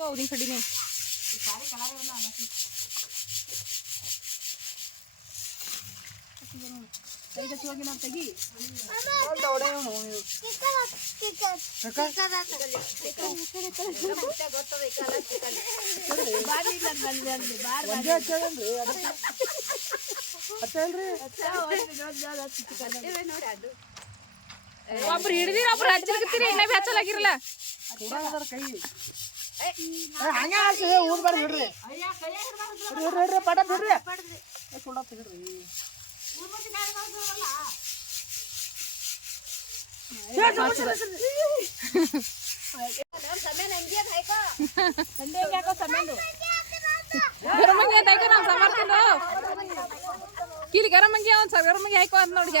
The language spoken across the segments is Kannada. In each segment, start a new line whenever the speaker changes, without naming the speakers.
ಊದಿನ ಕಡಿನಿ ತೆಗಿ ಒಬ್ರು ಹಿಡಿದಿರ ಒಬ್ರು ಹಚ್ಚಲಿಕತ್ತೀರಿ ಇನ್ನ ಹಚ್ಚಲಾಗಿರಲ್ಲ.
ಹಂಗ ಊದ್ಬಾರ್ದು ಬಿಡ್ರಿ. ಹಿಡ್ರಿ ಹಿಡ್ರಿ ಹಿಡ್ರಿ ಪಟ ಬಿಡ್ರಿ. ಹಿಡ್ರಿ
ಗರಮಂಗಿ ಕಿಲಿ ಗರಮಂಗಿ ಹಾಯ್ಕೋ ಅಂತ ನೋಡಿಗ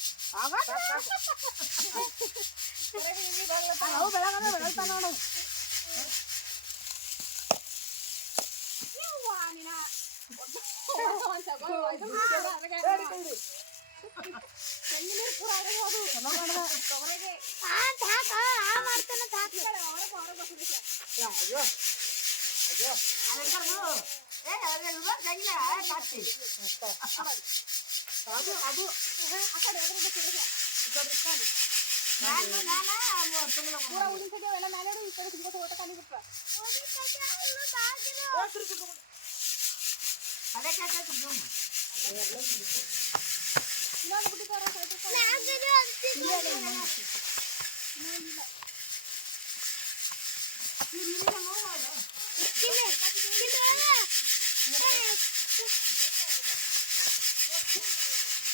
ಅಯ್ಯೋ ಅಯ್ಯೋ ಅಯ್ಯೋ ಏ ಅದೇ ಕಾಟಿ ಆಗ ಅವು ಬೆಳಗದ ಬೆಳಗ್ತಾ ನೋಡು
ಇವೆಲ್ಲ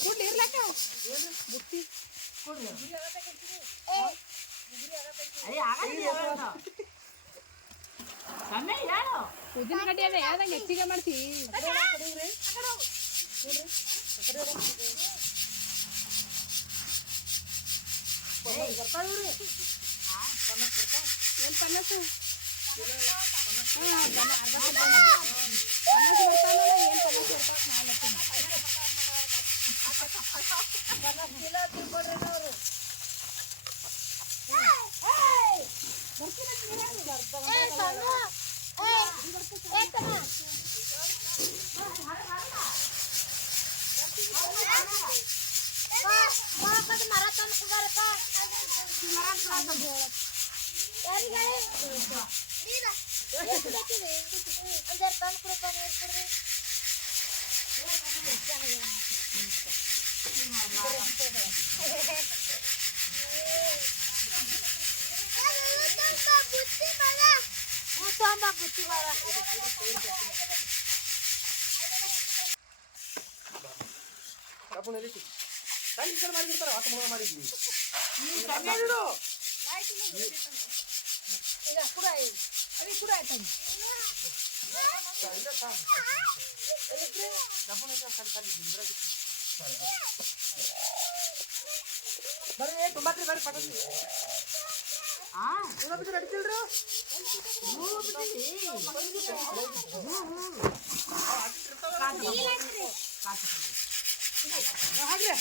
ಕೂಡ್ಲಿ ಇರ್ಲಕ್ಕ ಉದ್ದಿನ ಗಡ್ಡಿ ಅದ ಯಾವ್ದಂಗ ಹೆಚ್ಚಿಗೆ ಮಾಡ್ತಿ ಏನ್ ಪನ್ನಸು ಹಾ, ಪನ್ನ- ಅರ್ಧ
ಏ ಸಣ್ಣ ಏ ಏ ತಮ್ಮ ಬಾಕದ ಮರ ತಂದು ಕುಗಾರಪ್ಪ ಯಾರಿಗೆ Kapan kita rawat semua dulu. Ini kurai. Ini kurai
tadi. Kali ini kan. Kali ini kan. Kali ini kan.
Kali ini ini kan. Kali
ini
kan. Kali ini kan. Kali ini kan.
Kali ini kan. Kali ini ಬರ್ರಿ ತುಂಬಾತ್ರಿ ಬರ್ರಿ ಪಟದಿ ಇನ್ನ ಬಿಟ್ಟು ನಡಿತಿಲ್ರಿ ಹಾಗ್ರಿ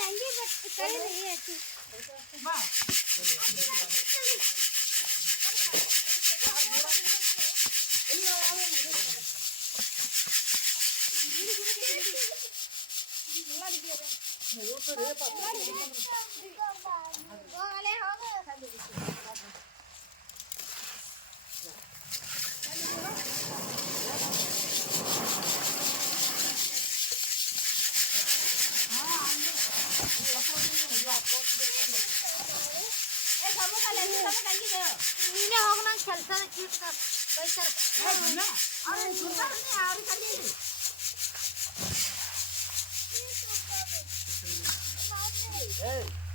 ಹಂಗೆ ಬಟ್ ಕೈ ಬಾ ಇಕ್ಕಿ ನಂಗೆ Hey!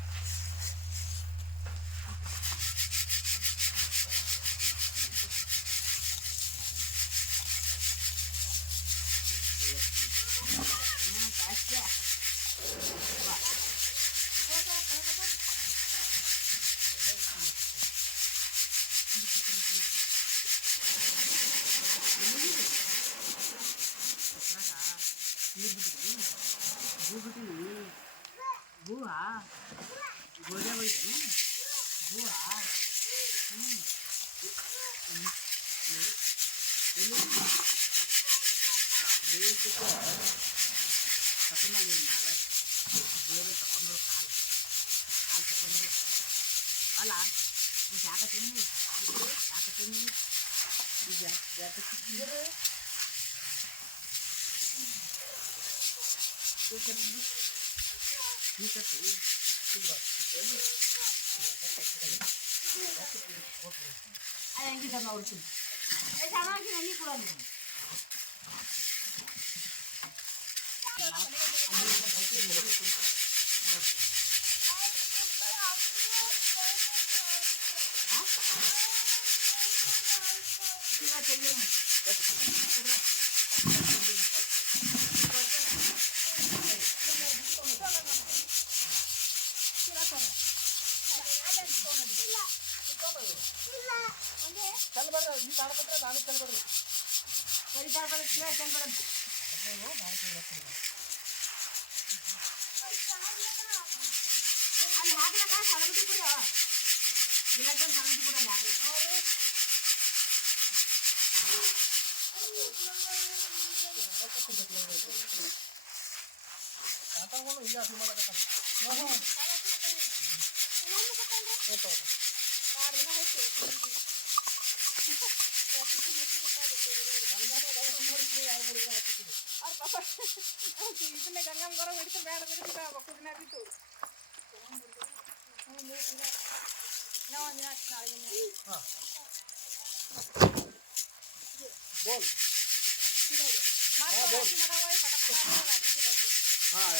ಬಟ್ ಕೈ ಆಯ್ತು ಹೋಗಲೇ ಹೋಗ ನೀನೇ ಹೋಗ ನಂಗೆ ಕೆಲಸ ಬೈತಾರ
ಚಲ್ ಬರ್ರಿ ಈ ಕಾಣಪತ್ರ ನಾನು ಚಲ್ ಬರ್ರಿ ಕಾಂತಾಗಳು ಹಿಂಗೆ ಹಸಿ ಮಾಡಕತ್ತಾನ
ಇದನ್ನೇ ಗಂಗಮ್ಮ ಗೌರವ ಹಿಡಿತು ಬೇಡ ಬಿಡಿಸಿದ ಬಕ್ಕುದಿನ ಬಿತ್ತು ನಾವು ಒಂದಿನ ನಾಳೆ
ಬೋಲ್ ಹಾಂ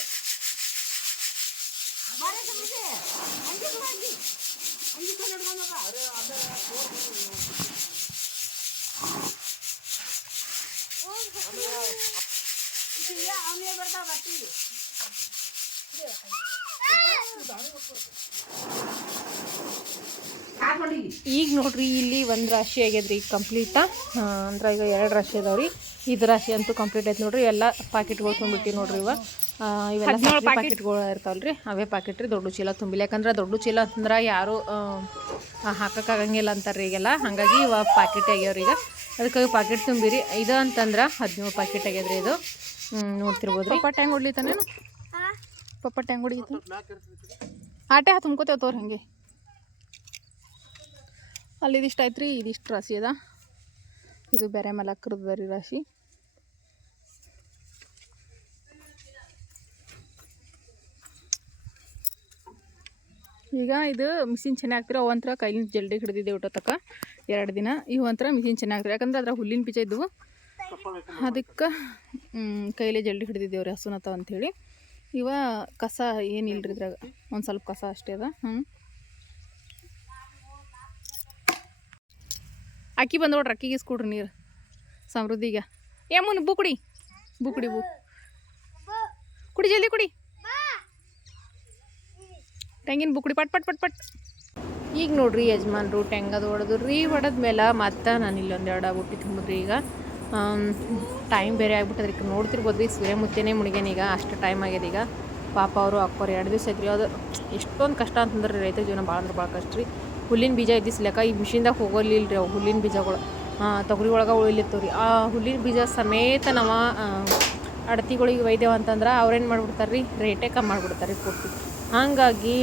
ಅರೆ ಅಲ್ಲೇ আমি এবার বাবা
ಈಗ ನೋಡ್ರಿ ಇಲ್ಲಿ ಒಂದು ರಾಶಿ ಆಗ್ಯದ್ರಿ ಈಗ ಕಂಪ್ಲೀಟ ಅಂದ್ರೆ ಈಗ ಎರಡು ರಾಶಿ ಅದಾವ್ರಿ ಇದು ರಾಶಿ ಅಂತೂ ಕಂಪ್ಲೀಟ್ ಐತೆ ನೋಡ್ರಿ. ಎಲ್ಲ ಪಾಕೆಟ್ಗಳು ತುಂಬಿಟ್ಟಿ ನೋಡ್ರಿ ಇವ. ಆ, ಇವೆಲ್ಲ ಪಾಕೆಟ್ಗಳು ಇರ್ತಾವಲ್ರಿ. ಅವೇ ಪಾಕೆಟ್ ರೀ ದೊಡ್ಡ ಚೀಲ ತುಂಬಿಲ್ಲ ಯಾಕಂದ್ರೆ ದೊಡ್ಡ ಚೀಲ ಅಂತಂದ್ರೆ ಯಾರು ಹಾಕಕ್ಕಾಗಂಗಿಲ್ಲ ಅಂತಾರೆ ಈಗೆಲ್ಲ. ಹಾಗಾಗಿ ಇವ ಪ್ಯಾಕೆಟ್ ಆಗ್ಯಾವ್ರಿ ಈಗ. ಅದಕ್ಕೆ ಪಾಕೆಟ್ ತುಂಬಿರಿ. ಇದು ಅಂತಂದ್ರೆ ಹದಿನೇಳು ಪ್ಯಾಕೆಟ್ ಆಗ್ಯದ್ರಿ ಇದು. ಹ್ಮ್, ನೋಡ್ತಿರ್ಬೋದು ರೀ ಟ್ಯಾಂಗ್ ಹೊಡ್ಲಿತಾನೇನು ಪಪ್ಪ ಟ್ಯಾಂಗ್ ಹೊಡಿತ ಆಟೆ ಹಾ ತುಂಬ್ಕೋತೇವೆ ತೋರ್ ಹಂಗೆ. ಅಲ್ಲಿ ಇದಿಷ್ಟು ಆಯ್ತು ರೀ ಇದಿಷ್ಟು ರಾಶಿ ಅದ. ಇದು ಬೇರೆ ಮೇಲೆ ಅಕ್ರದ ರೀ ರಾಶಿ. ಈಗ ಇದು ಮಿಷಿನ್ ಚೆನ್ನಾಗಿ ಅವು ಒಂಥರ ಕೈಲಿಂದ ಜಲ್ದಿ ಹಿಡಿದಿದೆ ಊಟ ತಕ್ಕ ಎರಡು ದಿನ. ಇವು ಒಂಥರ ಮಿಷಿನ್ ಚೆನ್ನಾಗಿ ಯಾಕಂದ್ರೆ ಅದ್ರ ಹುಲ್ಲಿನ ಬೀಜ ಇದ್ವು. ಅದಕ್ಕೆ ಕೈಲೇ ಜಲ್ದಿ ಹಿಡಿದಿದ್ದೇವ್ರಿ ಹಸುನತ ಅಂಥೇಳಿ ಇವ ಕಸ ಏನಿಲ್ರಿ ಇದ್ರಾಗ? ಒಂದು ಸ್ವಲ್ಪ ಕಸ ಅಷ್ಟೇ ಅದ. ಹ್ಞೂ ಅಕ್ಕಿ ಬಂದು ನೋಡ್ರಿ, ಅಕ್ಕಿಗೆ ಇಸ್ಕೊಡ್ರಿ ನೀರು ಸಮೃದ್ಧಿಗೆ. ಏ ಮುನ್, ಬೂ ಕುಡಿ. ಬೂ ಕುಡಿ ಕುಡಿ ಜಲ್ದಿ ಕುಡಿ. ತೆಂಗಿನ ಬೂ ಕುಡಿ, ಪಟ್ ಪಟ್ ಪಟ್ ಪಟ್. ಈಗ ನೋಡ್ರಿ ಯಜಮಾನ್ರು ಟೆಂಗದು ಹೊಡೆದು ರೀ ಹೊಡೆದ ಮೇಲೆ ಮತ್ತೆ ನಾನು ಇಲ್ಲೊಂದು ಎರಡು ಬುಟ್ಟಿ ತುಂಬಿದ್ರಿ ಈಗ. ಟೈಮ್ ಬೇರೆ ಆಗ್ಬಿಟ್ಟದ್ರಿ ಈಗ ನೋಡ್ತಿರ್ಬೋದು ರೀ ಸೂರ್ಯಮುತ್ತೇನೆ ಮುಳುಗೇನೆ ಈಗ, ಅಷ್ಟು ಟೈಮ್ ಆಗ್ಯದ ಈಗ. ಪಾಪ ಅವರು ಅಕ್ಕೋರು ಎರಡು ದಿವಸ ಐತ್ರಿ ಅದು ಎಷ್ಟೊಂದು ಕಷ್ಟ ಅಂತಂದ್ರೆ ರೈತ ಜೀವನ ಭಾಳ ಅಂದ್ರೆ ಭಾಳ ಕಷ್ಟ ರೀ. ಹುಲ್ಲಿನ ಬೀಜ ಇದ್ದಿಸ್ಲಕ್ಕ ಈ ಮಿಷಿನ್ದಾಗ ಹೋಗೋಲಿಲ್ಲ ರೀ ಅವು ಹುಲ್ಲಿನ ಬೀಜಗಳು. ತೊಗರಿ ಒಳಗೆ ಉಳಿಲಿತ್ತು ರೀ ಆ ಹುಲ್ಲಿನ ಬೀಜ ಸಮೇತ ನಾವು ಅಡತಿಗಳಿಗೆ ಒಯ್ದೇವು ಅಂತಂದ್ರೆ ಅವ್ರೇನು ಮಾಡಿಬಿಡ್ತಾರೆ ರೀ ರೇಟೇ ಕಮ್ಮಿ ಮಾಡಿಬಿಡ್ತಾರೆ ರೀ ಪೂರ್ತಿ. ಹಾಗಾಗಿ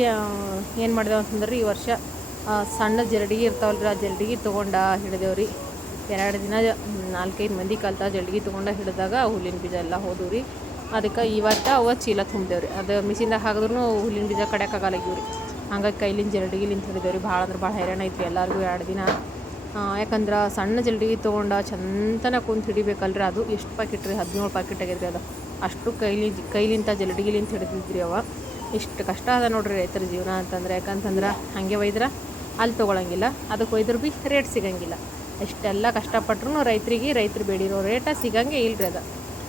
ಏನು ಮಾಡಿದೆವು ಅಂತಂದ್ರೆ ಈ ವರ್ಷ ಸಣ್ಣ ಜರಡಿಗೆ ಇರ್ತಾವಲ್ರಿ. ಆ ಜರಡಿಗೆ ತೊಗೊಂಡ ಹಿಡಿದೇವು ರೀ ಎರಡು ದಿನ, ನಾಲ್ಕೈದು ಮಂದಿ ಕಲ್ತ ಜಲ್ಗಿ ತೊಗೊಂಡು ಹಿಡಿದಾಗ ಹುಲ್ಲಿನ ಬೀಜ ಎಲ್ಲ ಹೋದವು ರೀ. ಅದಕ್ಕೆ ಇವತ್ತು ಅವ ಚೀಲ ತುಂಬ್ದೇವ್ರಿ ಅದು ಮಿಷಿನ್ದಾಗ ಹಾಕಿದ್ರು ಹುಲ್ಲಿನ ಬೀಜ ಕಡ್ಯಾಕಾಗಲ್ಲಾಗಿವು ರೀ. ಹಂಗಾಗಿ ಕೈಲಿನ ಜಲ್ಡಿಗಿಲಿಂದ ಹಿಡಿದೇವ್ರಿ ಭಾಳ ಅಂದ್ರೆ ಭಾಳ ಹೈರಾಣ ಐತ್ರಿ ಎಲ್ಲರಿಗೂ ಎರಡು ದಿನ. ಯಾಕಂದ್ರೆ ಸಣ್ಣ ಜಲ್ಡಿಗೆ ತೊಗೊಂಡು ಚಂದನ ಕುಂತು ಹಿಡಿಬೇಕಲ್ರಿ ಅದು. ಎಷ್ಟು ಪ್ಯಾಕೆಟ್ ರೀ? ಹದಿನೇಳು ಪ್ಯಾಕೆಟ್ ಆಗಿದ್ರಿ ಅದು. ಅಷ್ಟು ಕೈಲಿ, ಕೈಲಿಂತ ಜಲ್ಡಿಗಿಲಿಂತ ಹಿಡಿದಿದ್ರಿ ಅವ. ಇಷ್ಟು ಕಷ್ಟ ಅದ ನೋಡ್ರಿ ರೈತರ ಜೀವನ ಅಂತಂದ್ರೆ. ಯಾಕಂತಂದ್ರೆ ಹಾಗೆ ಒಯ್ದ್ರೆ ಅಲ್ಲಿ ತೊಗೊಳಂಗಿಲ್ಲ. ಅದಕ್ಕೆ ಒಯ್ದ್ರೆ ಭೀ ರೇಟ್ ಸಿಗಂಗಿಲ್ಲ. ಇಷ್ಟೆಲ್ಲ ಕಷ್ಟಪಟ್ರು ರೈತರಿಗೆ ರೈತರು ಬೇಡಿರೋ ರೇಟ ಸಿಗಂಗೆ ಇಲ್ರಿ ಅದು.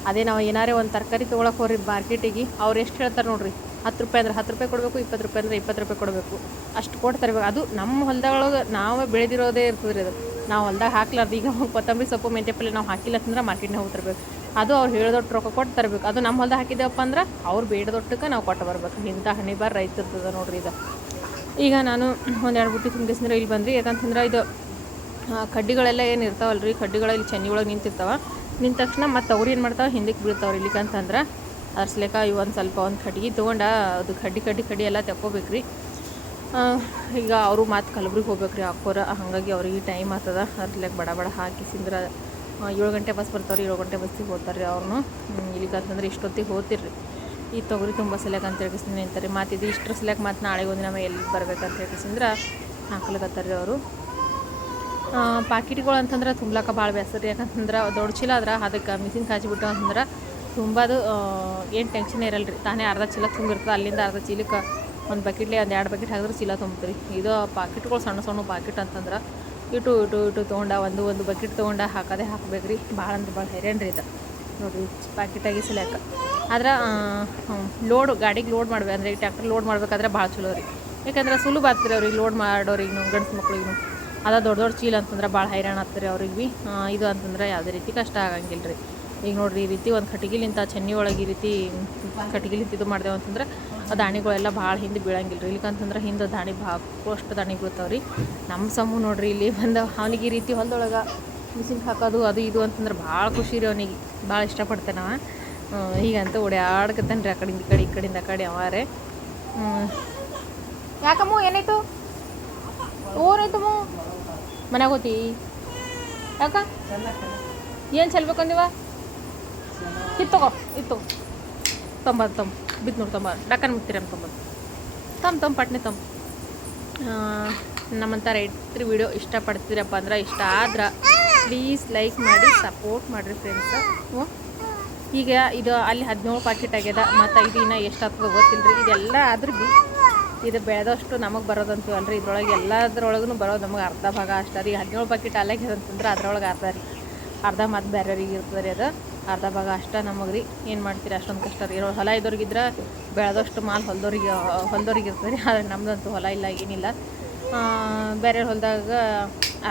ಅದೇ ನಾವು ಏನಾರೇ ಒಂದು ತರಕಾರಿ ತೊಗೊಳಕ್ಕೆ ಹೋಗ್ರಿ ಮಾರ್ಕೆಟಿಗೆ, ಅವ್ರು ಎಷ್ಟು ಹೇಳ್ತಾರೆ ನೋಡ್ರಿ, ಹತ್ತು ರೂಪಾಯಿ ಅಂದ್ರೆ ಹತ್ತು ರೂಪಾಯಿ ಕೊಡಬೇಕು ಇಪ್ಪತ್ತು ರೂಪಾಯಿ ಅಂದ್ರೆ ಇಪ್ಪತ್ತು ರೂಪಾಯಿ ಕೊಡಬೇಕು. ಅಷ್ಟು ಕೊಟ್ಟು ತರಬೇಕು. ಅದು ನಮ್ಮ ಹೊಲದೊಳಗೆ ನಾವೇ ಬೆಳೆದಿರೋದೇ ಇರ್ತದೆ ರೀ ಅದು. ನಾವು ಹೊಲ್ದಾಗ ಹಾಕ್ಲಾರ್ದು, ಈಗ ಕೊತ್ತಂಬರಿ ಸೊಪ್ಪು ಮೆಂತ್ಯ ಪಲ್ಲೆ ನಾವು ಹಾಕಿಲ್ಲ ಅಂತಂದ್ರೆ ಮಾರ್ಕೆಟ್ನಾಗ ಹೋಗಿ ತರಬೇಕು. ಅದು ಅವ್ರು ಹೇಳಿದೊಟ್ಟು ರೊಕ್ಕ ಕೊಟ್ಟು ತರಬೇಕು. ಅದು ನಮ್ಮ ಹೊಲ್ದಾಗ ಹಾಕಿದ್ದೇವಪ್ಪ ಅಂದ್ರೆ ಅವ್ರು ಬೇಡದೊಟ್ಟಕ್ಕೆ ನಾವು ಕೊಟ್ಟು ಬರ್ಬೇಕು. ಇಂಥ ಹಣಿ ಬಾರ್ ಇರ್ತದೆ ನೋಡ್ರಿ ಇದು. ಈಗ ನಾನು ಒಂದೆರಡು ಬುಟ್ಟಿ ತುಂಬಿಸಿದ್ರೆ ಇಲ್ಲಿ ಬಂದ್ರಿ, ಯಾಕಂತಂದ್ರೆ ಇದು ಕಡ್ಡಿಗಳೆಲ್ಲ ಏನು ಇರ್ತಾವಲ್ರಿ? ಕಡ್ಡಿಗಳು ಇಲ್ಲಿ ಚೆನ್ನಿ ಒಳಗೆ ನಿಂತಿರ್ತಾವ. ನಿಂತ ತಕ್ಷಣ ಮತ್ತು ಅವ್ರು ಏನು ಮಾಡ್ತಾವೆ? ಹಿಂದಕ್ಕೆ ಬೀಳ್ತಾವ್ರಿ ಇಲ್ಲಿಕಂತಂದ್ರೆ ಅರ್ಸ್ಲೇಕ ಇವು ಒಂದು ಸ್ವಲ್ಪ ಒಂದು ಕಡ್ಡಿ ತೊಗೊಂಡು ಅದು ಕಡ್ಡಿ ಕಡ್ಡಿ ಕಡ್ಡಿ ಎಲ್ಲ ತೆಕ್ಕೋಬೇಕ್ರಿ. ರೀ ಈಗ ಅವರು ಮತ್ತು ಕಲಬುರಿಗೆ ಹೋಗ್ಬೇಕು ರೀ ಹಾಕೋರ ಹಾಗಾಗಿ ಅವ್ರಿಗೆ ಟೈಮ್ ಆಗ್ತದ ಅರ್ಸ್ಲೇಕ ಬಡ ಬಡ ಹಾಕಿ ಸಿಂದ್ರ ಏಳು ಗಂಟೆ ಬಸ್ ಬರ್ತಾವ್ರಿ. ಏಳು ಗಂಟೆ ಬಸ್ಸಿಗೆ ಹೋಗ್ತಾರೆ ರೀ ಅವ್ರನ್ನು ಇಲ್ಲಿಗಂತಂದ್ರೆ ಇಷ್ಟೊತ್ತಿಗೆ ಹೋಗ್ತಿರ್ರಿ. ಈ ತೊಗರಿ ತುಂಬ ಸಲಕ್ಕೆ ಅಂತ ಹೇಳ್ಕಿಸಿದ್ರೆ ನಿಂತಾರೆ ಇದು ಇಷ್ಟರ ಸಲಕ್ಕೆ ಮತ್ತು ನಾಳೆಗೆ ಒಂದು ನಮ್ಮ ಎಲ್ಲಿ ಬರ್ಬೇಕಂತ ಹೇಳ್ಕಿಸಿದ್ರೆ ಹಾಕ್ಲಿಕತ್ತಾರ್ರಿ ಅವರು. ಪಾಕಿಟ್ಗಳು ಅಂತಂದ್ರೆ ತುಂಬ್ಲಕ್ಕ ಭಾಳ ಬೇಸರಿ ಯಾಕಂತಂದ್ರೆ ದೊಡ್ಡ ಚೀಲ ಆದ್ರೆ ಅದಕ್ಕೆ ಮಿಷಿನ್ ಕಾಜಿಬಿಟ್ಟು ಅಂತಂದ್ರೆ ತುಂಬದು ಏನು ಟೆನ್ಷನ್ ಇರಲ್ಲ ರೀ ತಾನೇ ಅರ್ಧ ಚೀಲ ತುಂಬಿರ್ತದೆ, ಅಲ್ಲಿಂದ ಅರ್ಧ ಚೀಲಕ್ಕೆ ಒಂದು ಬಕೆಟ್ಲಿ ಒಂದು ಎರಡು ಬಕೆಟ್ ಹಾಕಿದ್ರೆ ಚೀಲ ತುಂಬ್ತೀರಿ. ಇದು ಪಾಕಿಟ್ಗಳು ಸಣ್ಣ ಸಣ್ಣ ಪಾಕಿಟ್ ಅಂತಂದ್ರೆ ಇಟು ಇಟು ಇಟು ತೊಗೊಂಡ ಒಂದು ಒಂದು ಬಕೆಟ್ ತೊಗೊಂಡ ಹಾಕೋದೇ ಹಾಕ್ಬೇಕು ರೀ ಭಾಳ ಅಂದ್ರೆ ಭಾಳ ರೀ ಇದು. ನೋಡಿರಿ ಪಾಕಿಟಾಗಿ ಸಿಲಾಕ ಆದ್ರೆ ಲೋಡ್ ಗಾಡಿಗೆ ಲೋಡ್ ಮಾಡ್ಬೇಕು ಅಂದರೆ ಟ್ಯಾಕ್ಟರ್ ಲೋಡ್ ಮಾಡ್ಬೇಕಾದ್ರೆ ಭಾಳ ಚಲೋ ರೀ. ಯಾಕಂದ್ರೆ ಸುಲಭ ಆಗ್ತಿರೋರಿಗೆ ಲೋಡ್ ಮಾಡೋರಿಗೆ ಗಂಡಸು ಮಕ್ಳಿಗೂ ಅದ ದೊಡ್ಡ ದೊಡ್ಡ ಚೀಲ ಅಂತಂದ್ರೆ ಭಾಳ ಹೈರಾಣ ಆಗ್ತಾರೆ ಅವ್ರಿಗೆ ಭೀ ಇದು ಅಂತಂದ್ರೆ ಯಾವುದೇ ರೀತಿ ಕಷ್ಟ ಆಗಂಗಿಲ್ಲ ರೀ ಈಗ ನೋಡ್ರಿ ಈ ರೀತಿ ಒಂದು ಕಟಗಿಲಿಂತ ಚೆನ್ನಿ ಒಳಗೆ ಈ ರೀತಿ ಕಟಗಿಲಿಂತ ಇದು ಮಾಡ್ದೇವು ಅಂತಂದ್ರೆ ಆ ದಾಣಿಗಳೆಲ್ಲ ಭಾಳ ಹಿಂದೆ ಬೀಳಂಗಿಲ್ಲ ರೀ ಇಲ್ಲಿಕಂತಂದ್ರೆ ಹಿಂದೆ ದಾಣಿ ಭಾಳ ಅಷ್ಟು ದಾಣಿ ಬೀಳ್ತಾವೆ ರೀ ನಮ್ಮ ಸಮೂಹ ನೋಡ್ರಿ ಇಲ್ಲಿ ಬಂದು ಅವನಿಗೆ ಈ ರೀತಿ ಹೊಲದೊಳಗೆ ಮಿಷಿನ್ ಹಾಕೋದು ಅದು ಇದು ಅಂತಂದ್ರೆ ಭಾಳ ಖುಷಿ ರೀ ಅವನಿಗೆ. ಭಾಳ ಇಷ್ಟಪಡ್ತೇನೆ ಅವ. ಆ, ಹೀಗಂತ ಓಡಾಡ್ಕತ್ತಾನೆ ರೀ ಆ ಕಡೆಯಿಂದ ಈ ಕಡೆ ಈ ಕಡೆಯಿಂದ ಆ ಕಡೆ ಅವಾರೆ ಯಾಕಮ್ಮ ಏನಾಯ್ತು? ಓನಾಯ್ತಮ್ಮ ಮನ್ಯಾಗ ಹೋತಿ? ಯಾಕ? ಏನು ಚೆಲ್ಬೇಕಂದಿವ ಇತ್ತು ತಗೋ ತಂಬ ತಂಬ ತೊಂಬ ತೊಂಬ. ಬಿದ್ದು ನೋಡಿ ತೊಂಬ. ಡಕ್ಕನ್ ಮುಗ್ತೀರಮ್ಮ ತೊಂಬದು ತಮ್ಮ ತಮ್ಮ ಪಟ್ನೆ ತಮ್ಮ ನಮ್ಮಂಥ ರೈತರು ವಿಡಿಯೋ ಇಷ್ಟಪಡ್ತೀರಪ್ಪ ಅಂದ್ರೆ ಇಷ್ಟ ಆದ್ರೆ ಪ್ಲೀಸ್ ಲೈಕ್ ಮಾಡಿ ಸಪೋರ್ಟ್ ಮಾಡಿರಿ ಫ್ರೆಂಡ್ಸ್ ಹ್ಞೂ ಈಗ ಇದು ಅಲ್ಲಿ ಹದಿನೇಳು ಪ್ಯಾಕೆಟ್ ಆಗ್ಯದ, ಮತ್ತು ಇದು ಇನ್ನೂ ಎಷ್ಟು ಆಗ್ತದೆ ಗೊತ್ತಿಲ್ಲ ರೀ ಇದೆಲ್ಲ ಆದ್ರೂ ಭೀ ಇದು ಬೆಳೆದಷ್ಟು ನಮಗೆ ಬರೋದಂತೀವಲ್ರಿ ಇದ್ರೊಳಗೆ ಎಲ್ಲದ್ರೊಳಗೂ ಬರೋದು ನಮಗೆ ಅರ್ಧ ಭಾಗ ಅಷ್ಟೇ ರೀ. ಹದಿನೇಳು ಪ್ಯಾಕೆಟ್ ಅಲ್ಲೇ ಅಂತಂದ್ರೆ ಅದ್ರೊಳಗೆ ಅರ್ಧ ರೀ. ಅರ್ಧ ಮತ್ತು ಬೇರೆಯವ್ರಿಗೆ ಇರ್ತದೆ ರೀ ಅದು. ಅರ್ಧ ಭಾಗ ಅಷ್ಟೇ ನಮಗೆ ರೀ. ಏನು ಮಾಡ್ತೀರಿ? ಅಷ್ಟೊಂದು ಕಷ್ಟ ರೀ. ಹೊಲ ಇದ್ದವ್ರಿಗಿದ್ರೆ ಬೆಳೆದಷ್ಟು ಮಾಲ್ ಹೊಲ್ದವ್ರಿಗೆ ಹೊಲ್ದವ್ರಿಗೆ ಇರ್ತದೆ ರೀ. ಆದರೆ ನಮ್ಮದಂತೂ ಹೊಲ ಇಲ್ಲ, ಏನಿಲ್ಲ. ಬೇರೆಯವ್ರ ಹೊಲದಾಗ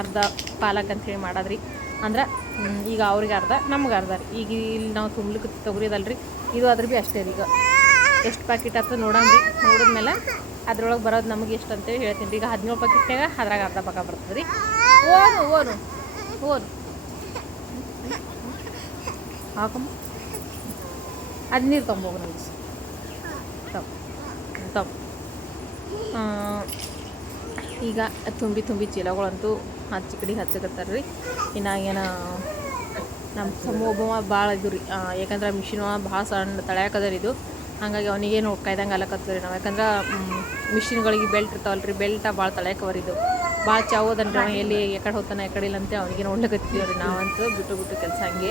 ಅರ್ಧ ಪಾಲಕ್ ಅಂತೇಳಿ ಮಾಡೋದ್ರಿ. ಅಂದ್ರೆ ಈಗ ಅವ್ರಿಗೆ ಅರ್ಧ, ನಮ್ಗೆ ಅರ್ಧ ರೀ. ಈಗ ಇಲ್ಲಿ ನಾವು ತುಂಬ್ಲಿಕ್ಕೆ ರೀ ಇದು ಅದ್ರ ಭೀ ಅಷ್ಟೇ ರೀ ಈಗ. ಎಷ್ಟು ಪ್ಯಾಕೆಟ್ ಆಗ್ತದೆ ನೋಡಂಬ್ರಿ ನೋಡಿದ್ಮೇಲೆ ಅದ್ರೊಳಗೆ ಬರೋದು ನಮಗೆ ಎಷ್ಟು ಅಂತೇಳಿ ಹೇಳ್ತೀನಿ. ಈಗ ಹದಿನೇಳು ಪ್ಯಾಕೆಟ್ನಾಗ ಅದ್ರಾಗ ಅರ್ಧ ಪಕ್ಕ ಬರ್ತದೆ ರೀ. ಓನು ಓನು ಓನು ಹಾಕಮ್ಮ. ಅದು ನೀರು ತೊಂಬೋಗ ನನಗೆ ತಪ್ಪು ಈಗ ತುಂಬಿ ತುಂಬಿ ಚೀಲಗಳಂತೂ ಹಚ್ಚಿ ಕಡೆ ಹಚ್ಚಕತ್ತಾರ ರೀ. ಇನ್ನು ನಮ್ಮ ಸಮೂಹ ಭಾಳ ಇದು ರೀ. ಯಾಕಂದ್ರೆ ಮಿಷಿನ್ ಭಾಳ ಸಣ್ಣ ತಳ್ಯಾಕದ ರೀ ಇದು. ಹಾಗಾಗಿ ಅವನಿಗೆ ಏನು ಕಾಯ್ದಂಗೆ ಅಲಕತ್ತೀವಿ ನಾವು. ಯಾಕಂದ್ರೆ ಮಿಷಿನ್ಗಳಿಗೆ ಬೆಲ್ಟ್ ಇರ್ತಾವಲ್ಲ ರೀ ಬೆಲ್ಟ ಭಾಳ ತಳ್ಯಾಕವ ರೀ ಇದು ಭಾಳ ಚಾವೋದನ್ರಿ ಅವ ಎಲ್ಲಿ ಯಾಕಡೆ ಹೋಗ್ತಾನೆ ಯಾಕಡೆ ಇಲ್ಲ ಅಂತ ಅವನಿಗೆ ನೋಡ್ಲಿಕತ್ತೀವಿ ರೀ ನಾವಂತೂ ಬಿಟ್ಟು ಬಿಟ್ಟು ಕೆಲಸ ಹಂಗೆ.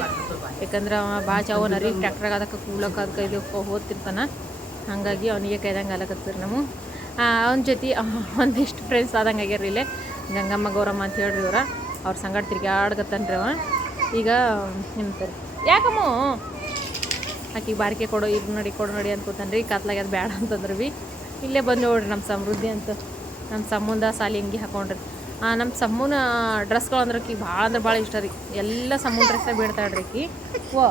ಯಾಕಂದ್ರೆ ಅವ ಭಾಳ ಚಾವೋನ ರೀ ಟ್ರ್ಯಾಕ್ಟ್ರಾಗ ಅದಕ್ಕೆ ಕೂಲಕ್ಕೆ ಇದಕ್ಕೆ ಹೋಗ್ತಿರ್ತಾನೆ. ಹಾಗಾಗಿ ಅವನಿಗೆ ಕೈದಂಗೆ ರೀ ನಾವು. ಅವನ ಜೊತೆ ಒಂದಿಷ್ಟು ಫ್ರೆಂಡ್ಸ್ ಆದಂಗೆ ಆಗ್ಯಾರ ಇಲ್ಲೇ. ಗಂಗಮ್ಮ, ಗೌರಮ್ಮ ಅಂತ ಹೇಳ್ರಿ ಇವ್ರ. ಅವ್ರ ಸಂಗಡ ಆಡ್ಗತ್ತನ್ರಿ ಅವ. ಈಗ ನಿಂತಾರೆ ಯಾಕಮ್ಮ? ಆಕಿಗೆ ಬಾರಿಕೆ ಕೊಡೋ ಈಗ ನೋಡಿ ಕೊಡು ನೋಡಿ ಅಂತ ಕತ್ಲಾಗ ಅದು ಬೇಡ ಅಂತಂದ್ರೆ ಬಿ ಇಲ್ಲೇ ಬಂದು ನೋಡ್ರಿ ನಮ್ಮ ಸಮೃದ್ಧಿ ಅಂತ. ನಮ್ಮ ಸಮ್ಮುಂದ ಸಾಲಿ ಅಂಗಿ ಹಾಕೊಂಡ್ರಿ. ನಮ್ಮ ಸಮ್ಮುನ ಡ್ರೆಸ್ಗಳು ಅಂದ್ರೆ ಆಕಿ ಭಾಳ ಅಂದ್ರೆ ಭಾಳ ಇಷ್ಟ ರೀ. ಎಲ್ಲ ಸಮ್ಮುನ ಡ್ರೆಸ್ಸೇ ಬೀಳ್ತಾಳೆ ರೀ ಆಕಿ. ಓ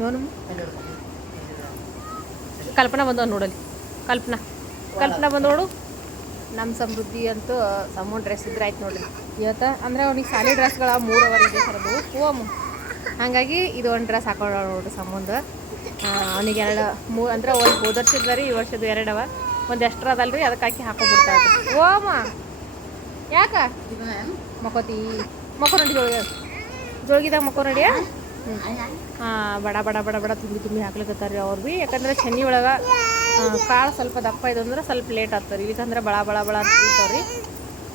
ನೋನು ಕಲ್ಪನಾ ಬಂದವ ನೋಡಲಿ ಕಲ್ಪನಾ. ಕಲ್ಪನಾ ಬಂದು ನೋಡು. ನಮ್ಮ ಸಮೃದ್ಧಿ ಅಂತೂ ಸಮ್ಮು ಡ್ರೆಸ್ ಇದ್ರೆ ಆಯ್ತು ನೋಡ್ರಿ. ಇವತ್ತ ಅಂದರೆ ಅವ್ನಿಗೆ ಸಾಲಿ ಡ್ರೆಸ್ಗಳ ಮೂರು ಅವರಿಗೆ ಥರದ್ದು ಓಮ್ ಹಾಗಾಗಿ ಇದು ಒಂದು ಡ್ರೆಸ್ ಹಾಕೊಂಡ ನೋಡ್ರಿ ಸಂಬಂಧ. ಅವನಿಗೆ ಎರಡು ಮೂ, ಅಂದ್ರೆ ಒಂದು ಹೋದ ವರ್ಷದ ರೀ, ಈ ವರ್ಷದ ಎರಡವ ಒಂದು ಎಕ್ಸ್ಟ್ರಾ ಅದಲ್ರಿ ಅದಕ್ಕೆ ಹಾಕಿ ಹಾಕೊಂಡ್ಬಿಡ್ತಾರೆ ಓಮ ಯಾಕ? ಮಕೋತಿ ಮಕೋ ನೋಡಿ ಜೋಳಿಗೆ ಜೋಳಿಗಿದಾಗ ಮಕ್ಕೋ ನಡಿಯ? ಹಾಂ ಬಡ ಬಡ ಬಡ ಬಡ ತುಂಬಿ ತುಂಬಿ ಹಾಕ್ಲಿಕತ್ತಾರ ರೀ ಅವ್ರು ಭೀ ಯಾಕಂದ್ರೆ ಚೆನ್ನಿ ಒಳಗೆ ಕಾಳು ಸ್ವಲ್ಪ ದಪ್ಪ ಇದು ಅಂದ್ರೆ ಸ್ವಲ್ಪ ಲೇಟ್ ಆಗ್ತಾರೆ ಇಲ್ಲಿಕಂದ್ರೆ ಬಳ ಬಳ ಬಳ ಅಂತ ಇರ್ತಾವ್ರಿ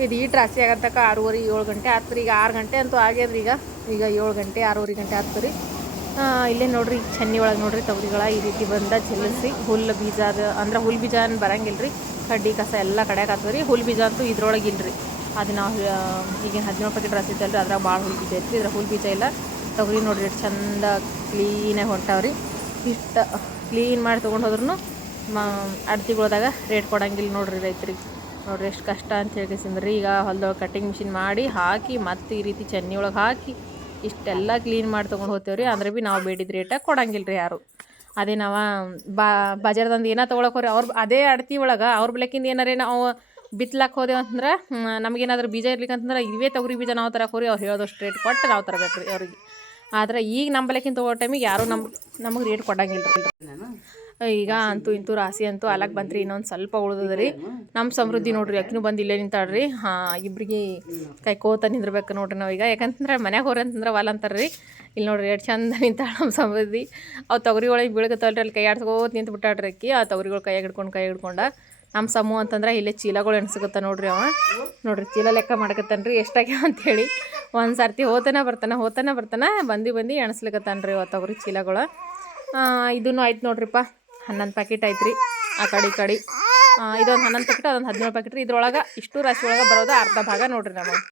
ಇದು ಈ ರಾಶಿ ಆಗತ್ತಕ ಆರೂವರೆ ಏಳು ಗಂಟೆ ಆತ್ರಿ. ಈಗ ಆರು ಗಂಟೆ ಅಂತೂ ಆಗ್ಯದ್ರಿ ಈಗ. ಈಗ ಏಳು ಗಂಟೆ, ಆರೂವರೆ ಗಂಟೆ ಆತ್ರಿ ಇಲ್ಲೇ ನೋಡ್ರಿ, ಚನ್ನಿ ಒಳಗೆ ನೋಡ್ರಿ ತೊಗರಿಗಳ ಈ ರೀತಿ ಬಂದ ಚೆಲ್ಲಿಸಿ. ಹುಲ್ಲು ಬೀಜ ಅದು, ಅಂದ್ರೆ ಹುಲ್ ಬೀಜ ಬರಂಗಿಲ್ಲ ರೀ. ಕಡ್ಡಿ, ಕಸ ಎಲ್ಲ ಕಡೆಗೆ ಆಗ್ತದೆ ರೀ. ಹುಲ್ ಬೀಜ ಅಂತೂ ಇದ್ರೊಳಗೆ ಇಲ್ರಿ. ಅದು ನಾವು ಈಗ ಹದಿನೇಳು ಪ್ಯಾಕೆಟ್ ರಸ ಇದ್ದಲ್ರಿ ಅದ್ರಾಗ ಭಾಳ ಹುಲ್ ಬೀಜ ಐತ್ರಿ. ಇದ್ರ ಹುಲ್ ಬೀಜ ಇಲ್ಲ. ತೊಗರಿ ನೋಡ್ರಿ, ಎಷ್ಟು ಚಂದ ಕ್ಲೀನಾಗಿ ಹೊಂಟಾವ್ರಿ ಇಷ್ಟು ಕ್ಲೀನ್ ಮಾಡಿ ತೊಗೊಂಡು ಹೋದ್ರೂ ಮ, ಅಡ್ತಿಗಳದಾಗ ರೇಟ್ ಕೊಡಂಗಿಲ್ಲ ನೋಡ್ರಿ ರೈತರಿಗೆ ನೋಡ್ರಿ, ಎಷ್ಟು ಕಷ್ಟ ಅಂತ ಹೇಳ್ಕೇಸಿಂದ್ರಿ. ಈಗ ಹೊಲ್ದೊಳಗೆ ಕಟ್ಟಿಂಗ್ ಮಿಷಿನ್ ಮಾಡಿ ಹಾಕಿ, ಮತ್ತೆ ಈ ರೀತಿ ಚೆನ್ನಿ ಒಳಗೆ ಹಾಕಿ ಇಷ್ಟೆಲ್ಲ ಕ್ಲೀನ್ ಮಾಡಿ ತೊಗೊಂಡು ಹೋಗ್ತೇವ್ರಿ ಅಂದ್ರೆ ಭೀ ನಾವು ಬೇಡಿದ ರೇಟ ಕೊಡಂಗಿಲ್ಲ ರೀ ಯಾರು. ಅದೇ ನಾವು, ಬಾ, ಬಜಾರ್ದಂದು ಏನೋ ತೊಗೊಳಕ್ಕೆ ಅವ್ರು ಅದೇ ಅಡ್ತಿ ಒಳಗೆ ಅವ್ರ ಬೆಳಕಿಂದ ಏನಾರೇ ನಾವು ಬಿತ್ಲಾಕ್ ಹೋದೆವು ಅಂದ್ರೆ ನಮಗೇನಾದ್ರೂ ಬೀಜ ಇರ್ಲಿಕ್ಕಂತಂದ್ರೆ ಇವೇ ತೊಗರಿ ಬೀಜ ನಾವು ತರಕ್ಕೆ ಹೋರಿ ಅವ್ರು ಹೇಳೋದಷ್ಟು ರೇಟ್ ಕೊಟ್ಟು ನಾವು ತರಬೇಕು ರೀ ಅವ್ರಿಗೆ. ಆದ್ರೆ ಈಗ ಬೆಳಕಿಂತ ತಗೋ ಟೈಮಿಗೆ ಯಾರೂ ನಮ್ಮ ನಮಗೆ ರೇಟ್ ಕೊಡಂಗಿಲ್ಲ ರೀ ಈಗ ಅಂತೂ ಇಂತೂ ರಾಶಿ ಅಂತೂ ಅಲಕ್ ಬಂತ್ರಿ, ಇನ್ನೊಂದು ಸ್ವಲ್ಪ ಉಳ್ದದ ರೀ ನಮ್ಮ ಸಮೃದ್ಧಿ ನೋಡ್ರಿ, ಅಕ್ಕಿನೂ ಬಂದು ಇಲ್ಲೇ ನಿಂತಾಳ್ರಿ. ಹಾಂ, ಇಬ್ರಿಗೆ ಕೈಕೋತ ನಿಂದಿರ್ಬೇಕು ನೋಡ್ರಿ ನಾವೀಗ ಯಾಕಂತಂದ್ರೆ ಮನ್ಯಾಗ ಹೋರಿ ಅಂತಂದ್ರೆ ವಾಲ್ ಅಂತಾರೆ ರೀ ಇಲ್ಲಿ ನೋಡ್ರಿ ಎಷ್ಟು ಚಂದ ನಿಂತಾಳ ನಮ್ಮ ಸಮೃದ್ಧಿ. ಅವು ತೊಗರಿ ಒಳಗೆ ಬೀಳ್ಕತ್ತಲ್ರಿ ಅಲ್ಲಿ ಕೈ ಆಡ್ಸ್ಕೋತ ನಿಂತು ಬಿಟ್ಟಾಡ್ರಿ ಅಕ್ಕಿ. ಆ ತೊಗರಿಗಳು ಕೈ ಹಿಡ್ಕೊಂಡು, ಕೈ ಹಿಡ್ಕೊಂಡ. ನಮ್ಮ ಸಮೂಹ ಅಂತಂದ್ರೆ ಇಲ್ಲೇ ಚೀಲಗಳು ಎಣ್ಸಕತ್ತ ನೋಡ್ರಿ ಅವ. ನೋಡ್ರಿ ಚೀಲ ಲೆಕ್ಕ ಮಾಡಕತ್ತಾನ್ರಿ, ಎಷ್ಟಾಗ್ಯಾವ ಅಂತೇಳಿ. ಒಂದು ಸರ್ತಿ ಹೋತನ ಬರ್ತಾನೆ ಹೋತನ ಬರ್ತಾನೆ, ಬಂದು ಬಂದು ಅವ ತೊಗರಿ ಚೀಲಗಳು. ಇದನ್ನು ಆಯ್ತು ನೋಡ್ರಿಪ್ಪ. ಹನ್ನೊಂದು ಪ್ಯಾಕೆಟ್ ಐತ್ರಿ ಆ ಕಡೆ ಈ ಕಡೆ. ಇದೊಂದು ಹನ್ನೊಂದು ಪ್ಯಾಕೆಟ್ ಅದೊಂದು ಹದಿನೇಳು ಪ್ಯಾಕೆಟ್ ರೀ. ಇದ್ರೊಳಗೆ ಇಷ್ಟು ರಾಶಿ ಒಳಗೆ ಬರೋದು ಅರ್ಧ ಭಾಗ ನೋಡ್ರಿ ನಮಗೆ